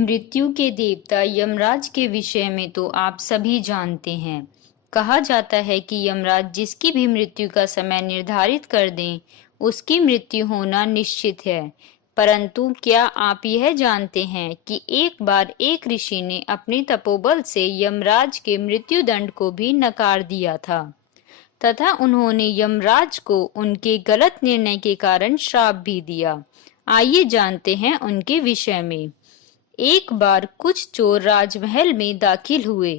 मृत्यु के देवता यमराज के विषय में तो आप सभी जानते हैं। कहा जाता है कि यमराज जिसकी भी मृत्यु का समय निर्धारित कर दें, उसकी मृत्यु होना निश्चित है। परंतु क्या आप यह जानते हैं कि एक बार एक ऋषि ने अपने तपोबल से यमराज के मृत्यु दंड को भी नकार दिया था तथा उन्होंने यमराज को उनके गलत निर्णय के कारण श्राप भी दिया। आइए जानते हैं उनके विषय में। एक बार कुछ चोर राजमहल में दाखिल हुए।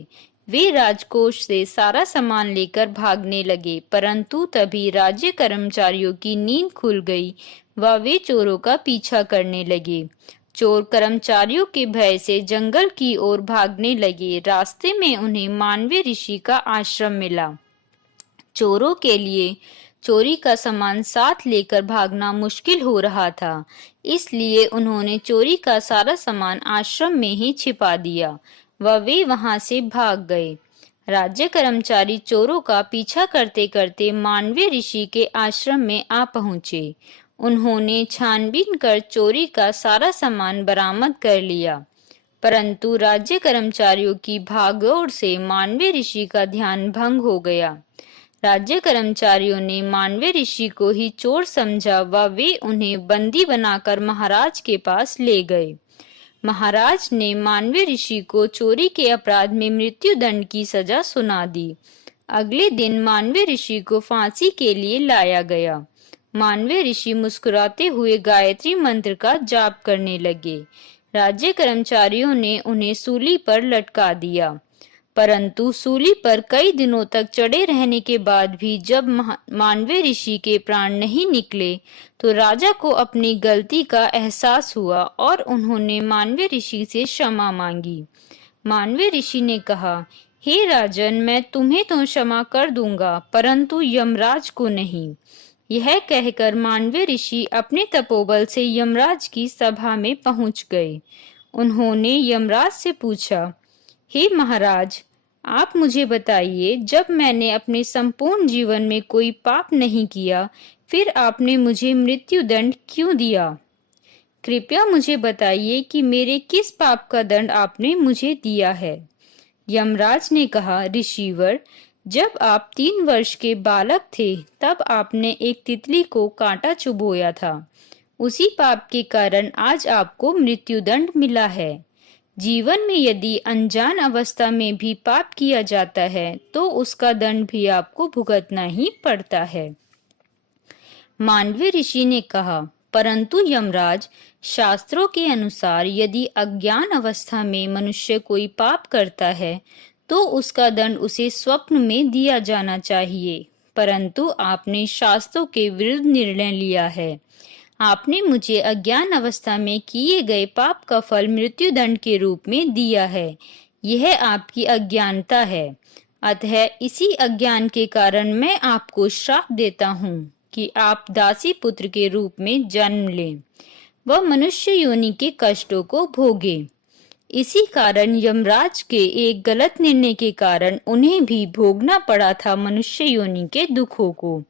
वे राजकोष से सारा सामान लेकर भागने लगे, परंतु तभी राज्य कर्मचारियों की नींद खुल गई व वे चोरों का पीछा करने लगे। चोर कर्मचारियों के भय से जंगल की ओर भागने लगे। रास्ते में उन्हें मानवीय ऋषि का आश्रम मिला। चोरों के लिए चोरी का सामान साथ लेकर भागना मुश्किल हो रहा था, इसलिए उन्होंने चोरी का सारा सामान आश्रम में ही छिपा दिया व वे वहां से भाग गए। राज्य कर्मचारी चोरों का पीछा करते करते मानवीय ऋषि के आश्रम में आ पहुंचे। उन्होंने छानबीन कर चोरी का सारा सामान बरामद कर लिया, परंतु राज्य कर्मचारियों की भागदौड़ से मानवीय ऋषि का ध्यान भंग हो गया। राज्य कर्मचारियों ने मानवीय ऋषि को ही चोर समझा व वे उन्हें बंदी बनाकर महाराज के पास ले गए। महाराज ने मानवीय ऋषि को चोरी के अपराध में मृत्यु दंड की सजा सुना दी। अगले दिन मानवीय ऋषि को फांसी के लिए लाया गया। मानवीय ऋषि मुस्कुराते हुए गायत्री मंत्र का जाप करने लगे। राज्य कर्मचारियों ने उन्हें सूली पर लटका दिया, परंतु सूली पर कई दिनों तक चढ़े रहने के बाद भी जब मानवीय ऋषि के प्राण नहीं निकले तो राजा को अपनी गलती का एहसास हुआ और उन्होंने मानवीय ऋषि से क्षमा मांगी। मानवीय ऋषि ने कहा, हे राजन, मैं तुम्हें तो क्षमा कर दूंगा, परंतु यमराज को नहीं। यह कहकर मानवीय ऋषि अपने तपोबल से यमराज की सभा में पहुंच गए। उन्होंने यमराज से पूछा, हे महाराज, आप मुझे बताइए, जब मैंने अपने संपूर्ण जीवन में कोई पाप नहीं किया, फिर आपने मुझे मृत्यु दंड क्यों दिया? कृपया मुझे बताइए कि मेरे किस पाप का दंड आपने मुझे दिया है। यमराज ने कहा, ऋषिवर, जब आप 3 वर्ष के बालक थे तब आपने एक तितली को कांटा चुभोया था। उसी पाप के कारण आज आपको मृत्यु दंड मिला है। जीवन में यदि अनजान अवस्था में भी पाप किया जाता है तो उसका दंड भी आपको भुगतना ही पड़ता है। मानवीय ऋषि ने कहा, परंतु यमराज, शास्त्रों के अनुसार यदि अज्ञान अवस्था में मनुष्य कोई पाप करता है तो उसका दंड उसे स्वप्न में दिया जाना चाहिए, परंतु आपने शास्त्रों के विरुद्ध निर्णय लिया है। आपने मुझे अज्ञान अवस्था में किए गए पाप का फल मृत्यु दंड के रूप में दिया है। यह आपकी अज्ञानता है। अतः इसी अज्ञान के कारण मैं आपको श्राप देता हूँ कि आप दासी पुत्र के रूप में जन्म लें व मनुष्य योनि के कष्टों को भोगें। इसी कारण यमराज के एक गलत निर्णय के कारण उन्हें भी भोगना पड़ा था मनुष्य योनि के दुखों को।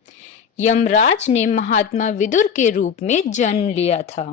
यमराज ने महात्मा विदुर के रूप में जन्म लिया था।